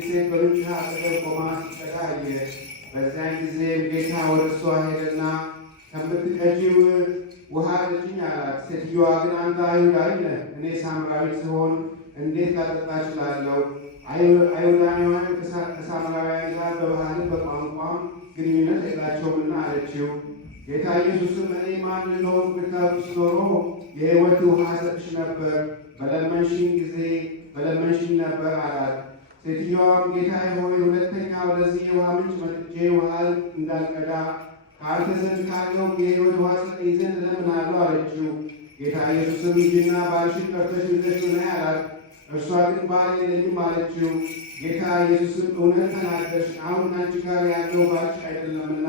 አንዲት ሴት በሩጫ አጠገብ ቆማ ስትቀዳ አየ። በዚያን ጊዜም ጌታ ወደ እርሷ ሄደና ከምትቀጂው ውሃ ጠጪኝ አላት። ሴትዮዋ ግን አንተ አይሁዳዊ ነህ፣ እኔ ሳምራዊ ስሆን እንዴት ላጠጣ እችላለሁ? አይሁዳውያን ከሳምራውያን ጋር በባህልም በቋንቋም ግንኙነት የላቸውምና አለችው። ጌታ ኢየሱስም እኔ ማን እንደሆንኩ ብታውቂስ ኖሮ የሕይወት ውሃ እሰጥሽ ነበር፣ በለመንሽኝ ነበር አላት። ሴትዮዋም ጌታዬ ሆይ ሁለተኛ ወደዚህ የውሃ ምንጭ መጥቼ ውሃ እንዳልቀዳ ከአንተ ዘንድ ካለው የሕይወት ውሃ ሰጠኝ ዘንድ እለምናለሁ አለችው። ጌታ ኢየሱስም ሂጂና ባልሽን ጠርተሽ ይዘሽው ነይ አላት። እርሷ ግን ባል የለኝም አለችው። ጌታ ኢየሱስም እውነት ተናገርሽ፣ አሁን ከአንቺ ጋር ያለው ባልሽ አይደለምና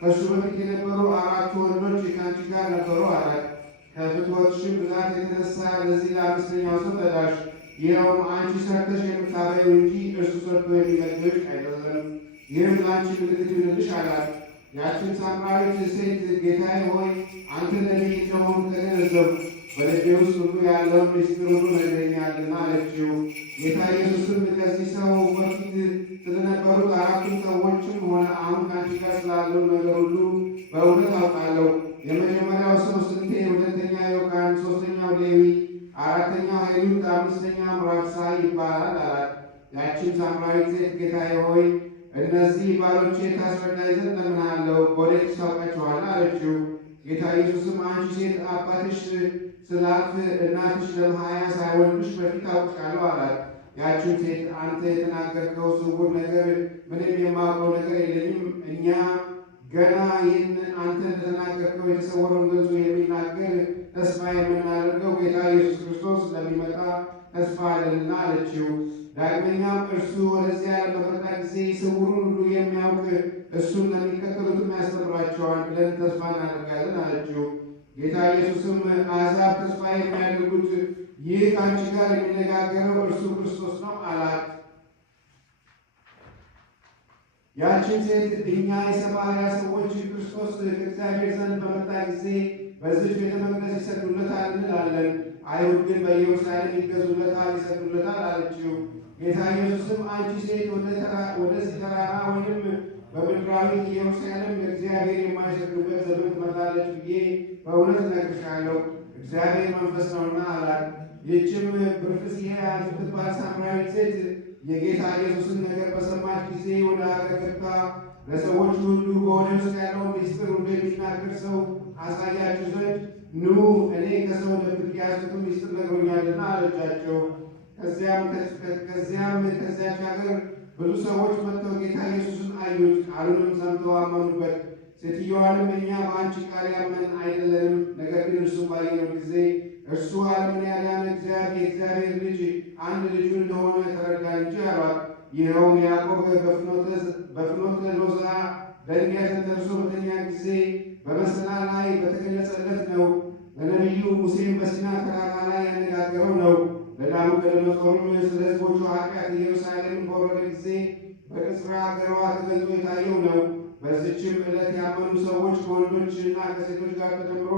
ከእሱ በፊት የነበሩ 4 ወንዶች ከአንቺ ጋር ነበሩ አላት። ከፍትወትሽም ብዛት የተነሳ ለዚህ ለአምስተኛው ሰው ተዳርሽ። ይኸውም አንቺ ሰርተሽ የምታበይው እንጂ እርሱ ሰርቶ የሚመግብሽ አይደለም። ይህም ለአንቺ ምልክት ይሁንልሽ አላት። ያችን ሳምራዊት ሴት ጌታዬ ሆይ አንተ ነቢይ እንደሆንክ ተገነዘብኩ፣ በልቤ ውስጥ ሁሉ ያለውን ምስጢር ሁሉ ነግረኸኛልና አለችው። ጌታ ኢየሱስም ከዚህ ሰው በፊት ስለነበሩት 4ቱ ሰዎችም ሆነ አሁን ከአንቺ ጋር ስላለው ነገር ሁሉ በእውነት አውቃለሁ። የመጀመሪያው ሰው ስንቴ፣ ሁለተኛ ዮካን፣ 3ኛው ሌዊ፣ 4ኛው ሄሉት፣ 5ኛው ራብሳይ ይባላል አላት። ያችን ሳምራዊት ሴት ጌታዬ ሆይ እነዚህ ባሎቼ ታስረዳኝ ዘንድ እለምንሃለሁ፣ በወዴት ታውቃቸዋለህ? አለችው። ጌታ ኢየሱስም አንቺ ሴት አባትሽ ስላልፍ እናትሽ ለ20 ሳይወልዱሽ በፊት አውቅሻለሁ አላት። ያችን ሴት አንተ የተናገርከው ስውር ነገር ምንም የማውቀው ነገር የለኝም። እኛ ገና ይህን አንተ እንደተናገርከው የተሰወረውን ገልጾ የሚናገር ተስፋ የምናደርገው ጌታ ኢየሱስ ክርስቶስ ስለሚመጣ ተስፋ አለንና አለችው። ዳግመኛም እርሱ ወደዚያ በመጣ ጊዜ ስውሩን ሁሉ የሚያውቅ እሱን ለሚከተሉትም ያስተምራቸዋል ብለን ተስፋ እናደርጋለን አለችው። ጌታ ኢየሱስም አሕዛብ ተስፋ የሚያደርጉት ይህ ከአንቺ ጋር የሚነጋገረው እርሱ ክርስቶስ ነው አላት። ያችን ሴት እኛ የሰማርያ ሰዎች ክርስቶስ ከእግዚአብሔር ዘንድ በመጣ ጊዜ በዚህ ቤተ መቅደስ ይሰግዱለታል እንላለን፣ አይሁድ ግን በኢየሩሳሌም ይገዙለታል ይሰግዱለታል አለችው። ጌታ ኢየሱስም አንቺ ሴት ወደዚህ ተራራ ወይም በምድራዊ ኢየሩሳሌም ለእግዚአብሔር የማይሰግዱበት ዘመን ትመጣለች ብዬ በእውነት እነግርሻለሁ፣ እግዚአብሔር መንፈስ ነውና አላት። ይህችም ብርክስያ የምትባል ሳምራዊት ሴት የጌታ ኢየሱስን ነገር በሰማች ጊዜ ወደ አገር ገብታ ለሰዎች ሁሉ በሆነ ውስጥ ያለው ምስጢር ሁሉ የሚናገር ሰው አሳያችሁ ዘንድ ኑ፣ እኔ ከሰው ደብቄ ያዝኩትን ምስጢር ነግሮኛልና አለቻቸው። ከዚያች ሀገር ብዙ ሰዎች መጥተው ጌታ ኢየሱስን አዩት፣ ቃሉንም ሰምተው አመኑበት። ሴትዮዋንም እኛ በአንቺ ቃል ያመን አይደለንም፣ ነገር ግን እርሱ ባየነው ጊዜ እርሱ ዓለምን ያዳነ የእግዚአብሔር ልጅ አንድ ልጁ እንደሆነ ተረዳ እንጂ አሏት። ይኸውም ያዕቆብ በፍኖተ ሎዛ በድንጋይ ተንተርሶ በተኛ ጊዜ በመሰላል ላይ በተገለጸለት ነው። ለነቢዩ ሙሴም በሲና ተራራ ላይ ያነጋገረው ነው። ለናቡከደነፆርም ስለ ሕዝቦቹ ኃጢአት ኢየሩሳሌምን በወረደ ጊዜ በቅጽራ አገሯ ተገልጦ የታየው ነው። በዚችም ዕለት ያመኑ ሰዎች ከወንዶችና ከሴቶች ጋር ተደምሮ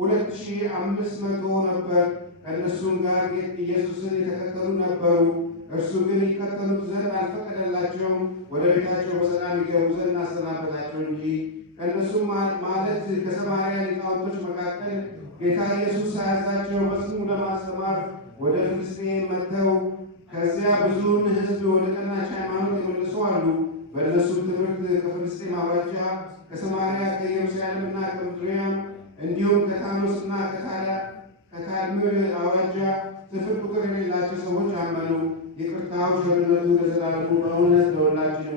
2500 ነበር። ከእነሱም ጋር ኢየሱስን የተከተሉ ነበሩ። እርሱ ግን ይከተሉት ዘንድ አልፈቀደላቸውም። ወደ ቤታቸው በሰላም ይገቡ ዘንድ አሰናበታቸው እንጂ። ከእነሱም ማለት ከሰማርያ ሊቃውንቶች መካከል ጌታ ኢየሱስ ሳያዛቸው በስሙ ለማስተማር ወደ ፍልስጤም መጥተው ከዚያ ብዙውን ሕዝብ ወደ ቀናች ሃይማኖት የመለሱ አሉ። በእነሱም ትምህርት ከፍልስጤም አውራጃ፣ ከሰማርያ፣ ከኢየሩሳሌምና ከምድርያም እንዲሁም ከታኖስና ከታልምር አውራጃ ስፍር ቁጥር የሌላቸው ሰዎች አመኑ። ይቅርታው ቸርነቱ ለዘላለሙ በእውነት ለሁላችን